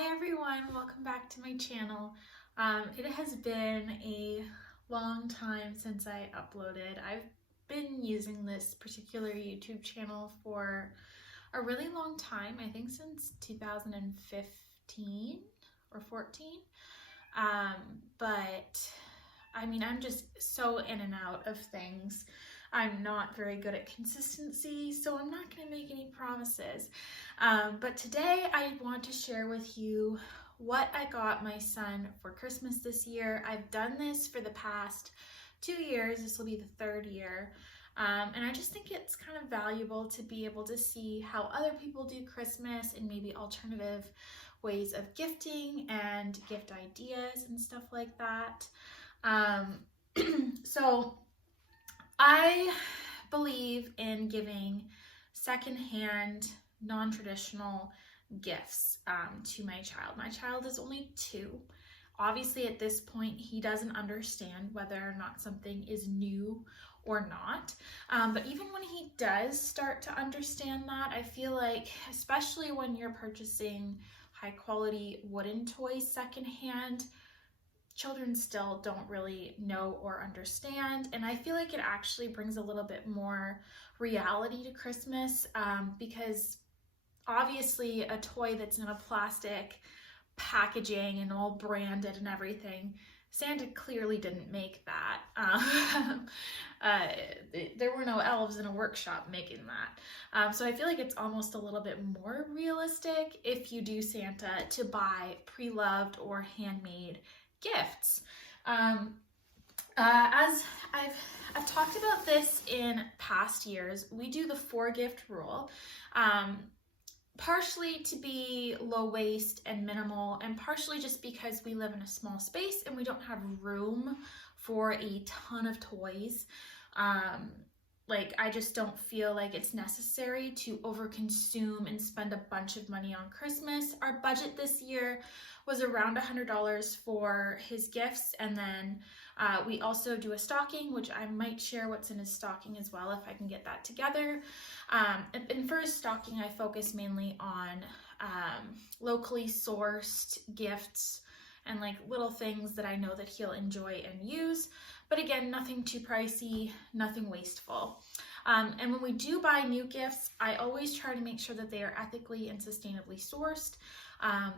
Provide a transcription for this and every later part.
Hi everyone, welcome back to my channel. It has been a long time since I uploaded. I've been using this particular YouTube channel for a really long time, I think since 2015 or 14. But I mean, I'm just so in and out of things. I'm not very good at consistency, so I'm not going to make any promises. But today I want to share with you what I got my son for Christmas this year. I've done this for the past 2 years. This will be the 3rd year. And I just think it's kind of valuable to be able to see how other people do Christmas and maybe alternative ways of gifting and gift ideas and stuff like that. So I believe in giving secondhand, non-traditional gifts to my child. My child is only 2. Obviously, at this point, he doesn't understand whether or not something is new or not. But even when he does start to understand that, I feel like, especially when you're purchasing high quality wooden toys secondhand, children still don't really know or understand, and I feel like it actually brings a little bit more reality to Christmas because obviously a toy that's in a plastic packaging and all branded and everything, Santa clearly didn't make that. There were no elves in a workshop making that. So I feel like it's almost a little bit more realistic if you do Santa to buy pre-loved or handmade gifts. As I've talked about this in past years, we do the 4 gift rule, partially to be low waste and minimal, and partially just because we live in a small space and we don't have room for a ton of toys. Like, I just don't feel like it's necessary to overconsume and spend a bunch of money on Christmas. Our budget this year was around $100 for his gifts, and then we also do a stocking, which I might share what's in his stocking as well if I can get that together. And for his stocking, I focus mainly on locally sourced gifts and like little things that I know that he'll enjoy and use. But again, nothing too pricey, nothing wasteful. And when we do buy new gifts, I always try to make sure that they are ethically and sustainably sourced.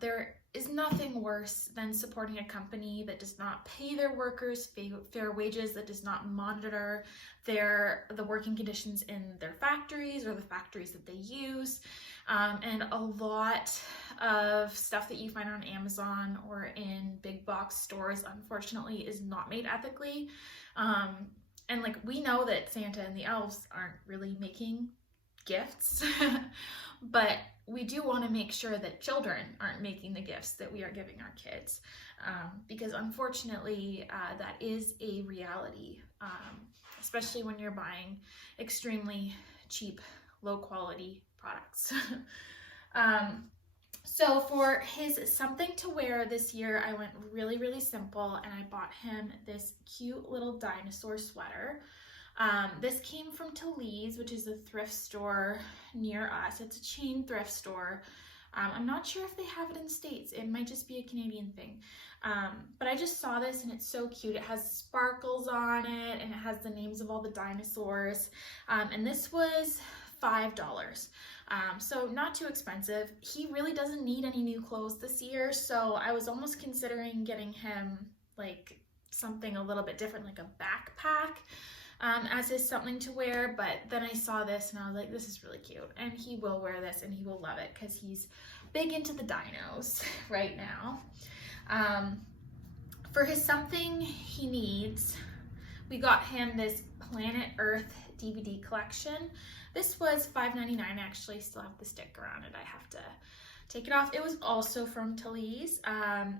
There is nothing worse than supporting a company that does not pay their workers fair wages, that does not monitor the working conditions in their factories or the factories that they use. And a lot of stuff that you find on Amazon or in big box stores, unfortunately, is not made ethically. And like, we know that Santa and the elves aren't really making gifts, but we do want to make sure that children aren't making the gifts that we are giving our kids, because unfortunately that is a reality, especially when you're buying extremely cheap, low quality products. So for his something to wear this year, I went really simple, and I bought him this cute little dinosaur sweater. This came from Toddler, which is a thrift store near us. It's a chain thrift store. I'm not sure if they have it in the States. It might just be a Canadian thing. But I just saw this and it's so cute. It has sparkles on it and it has the names of all the dinosaurs. And this was $5. So not too expensive. He really doesn't need any new clothes this year, so I was almost considering getting him like something a little bit different, like a backpack, as his something to wear. But then I saw this and I was like, this is really cute, and he will wear this and he will love it because he's big into the dinos right now. For his something he needs, we got him this Planet Earth DVD collection. This was $5.99. I actually still have the sticker on it. I have to take it off. It was also from Toddler's.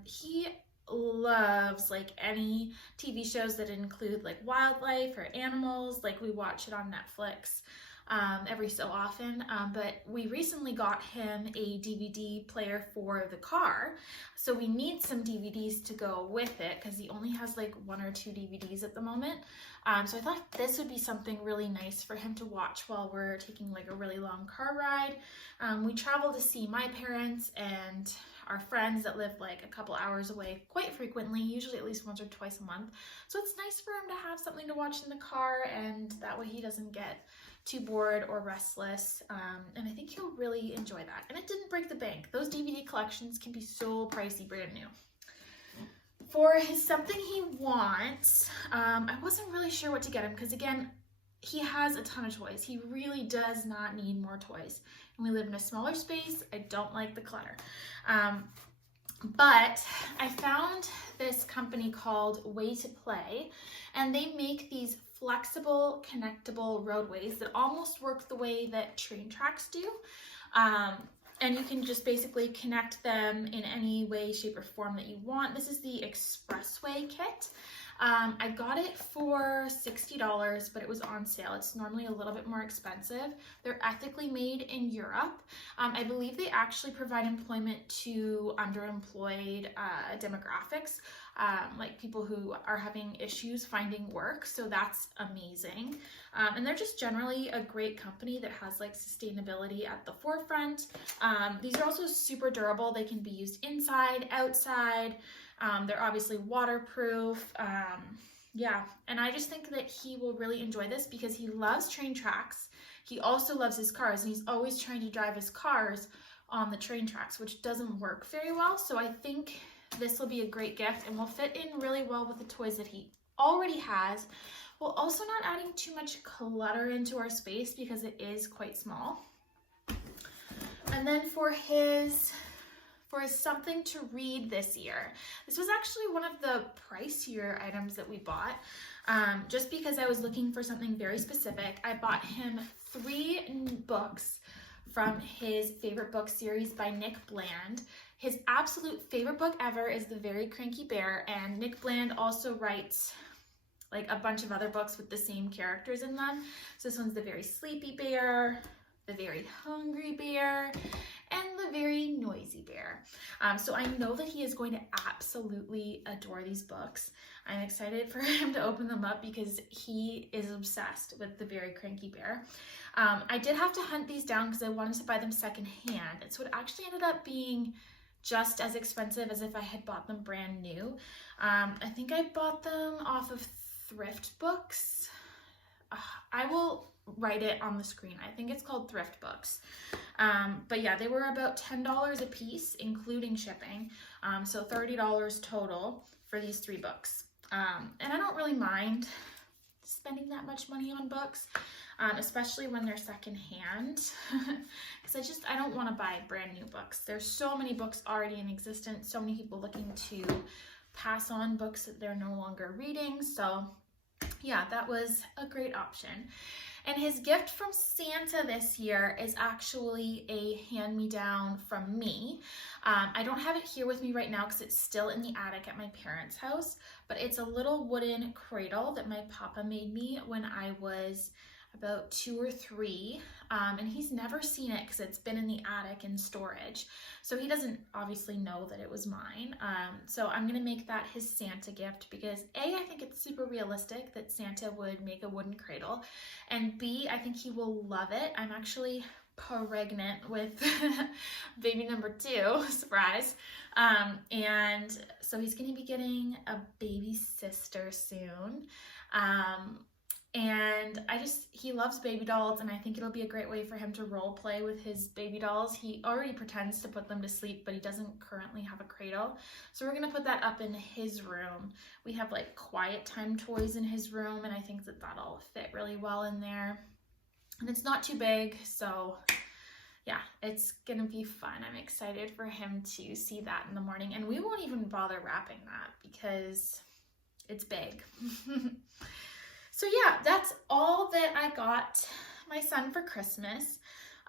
He loves like any TV shows that include like wildlife or animals. Like, we watch it on Netflix every so often, but we recently got him a DVD player for the car, so we need some DVDs to go with it because he only has like 1 or 2 DVDs at the moment. So I thought this would be something really nice for him to watch while we're taking like a really long car ride. We travel to see my parents and our friends that live like a couple hours away quite frequently, usually at least once or twice a month. So it's nice for him to have something to watch in the car, and that way he doesn't get too bored or restless. And I think he'll really enjoy that. And it didn't break the bank. Those DVD collections can be so pricey brand new. For his something he wants, I wasn't really sure what to get him because, again, he has a ton of toys. He really does not need more toys. And we live in a smaller space. I don't like the clutter. But I found this company called Way to Play, and they make these flexible, connectable roadways that almost work the way that train tracks do. And you can just basically connect them in any way, shape, or form that you want. This is the Expressway kit. I got it for $60, but it was on sale. It's normally a little bit more expensive. They're ethically made in Europe. I believe they actually provide employment to underemployed demographics, like people who are having issues finding work. So that's amazing. And they're just generally a great company that has like sustainability at the forefront. These are also super durable. They can be used inside, outside. They're obviously waterproof. Yeah, and I just think that he will really enjoy this because he loves train tracks. He also loves his cars, and he's always trying to drive his cars on the train tracks, which doesn't work very well. So I think this will be a great gift and will fit in really well with the toys that he already has, while also not adding too much clutter into our space because it is quite small. And then for his something to read this year. This was actually one of the pricier items that we bought, just because I was looking for something very specific. I bought him 3 books from his favorite book series by Nick Bland. His absolute favorite book ever is The Very Cranky Bear, and Nick Bland also writes like a bunch of other books with the same characters in them. So this one's The Very Sleepy Bear, The Very Hungry Bear, and The Very Noisy Bear. So I know that he is going to absolutely adore these books. I'm excited for him to open them up because he is obsessed with The Very Cranky Bear. I did have to hunt these down because I wanted to buy them secondhand, and so it actually ended up being just as expensive as if I had bought them brand new. I think I bought them off of thrift books. I will write it on the screen. I think it's called Thrift Books. But yeah, they were about $10 a piece, including shipping. So $30 total for these 3 books. And I don't really mind spending that much money on books, especially when they're secondhand, because I don't want to buy brand new books. There's so many books already in existence, so many people looking to pass on books that they're no longer reading. So yeah, that was a great option. And his gift from Santa this year is actually a hand-me-down from me. I don't have it here with me right now because it's still in the attic at my parents' house, but it's a little wooden cradle that my papa made me when I was about 2 or 3, and he's never seen it because it's been in the attic in storage. So he doesn't obviously know that it was mine. So I'm gonna make that his Santa gift because A, I think it's super realistic that Santa would make a wooden cradle, and B, I think he will love it. I'm actually pregnant with baby number 2, surprise. And so he's gonna be getting a baby sister soon. And he loves baby dolls, and I think it'll be a great way for him to role play with his baby dolls. He already pretends to put them to sleep, but he doesn't currently have a cradle. So we're gonna put that up in his room. We have like quiet time toys in his room, and I think that that'll fit really well in there. And it's not too big, so yeah, it's gonna be fun. I'm excited for him to see that in the morning, and we won't even bother wrapping that because it's big. So yeah, that's all that I got my son for Christmas.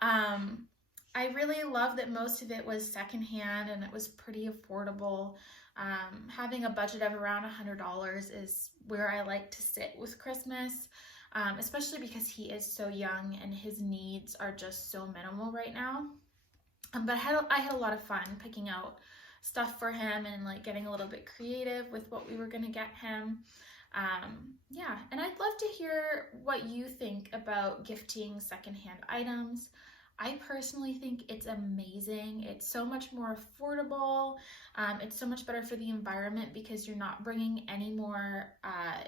I really love that most of it was secondhand and it was pretty affordable. Having a budget of around $100 is where I like to sit with Christmas, especially because he is so young and his needs are just so minimal right now. But I had a lot of fun picking out stuff for him and like getting a little bit creative with what we were gonna get him. Yeah, and I'd love to hear what you think about gifting secondhand items. I personally think it's amazing. It's so much more affordable. It's so much better for the environment because you're not bringing any more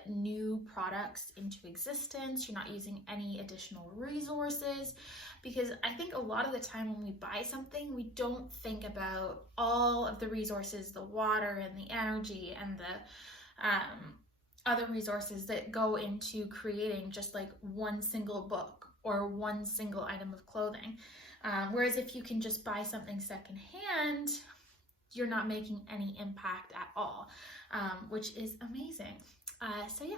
new products into existence. You're not using any additional resources, because I think a lot of the time when we buy something, we don't think about all of the resources, the water and the energy and the other resources that go into creating just like one single book or one single item of clothing. Whereas if you can just buy something secondhand, you're not making any impact at all, which is amazing. So yeah,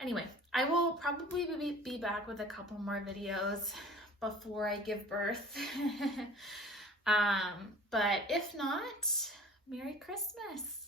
anyway, I will probably be back with a couple more videos before I give birth. But if not, Merry Christmas.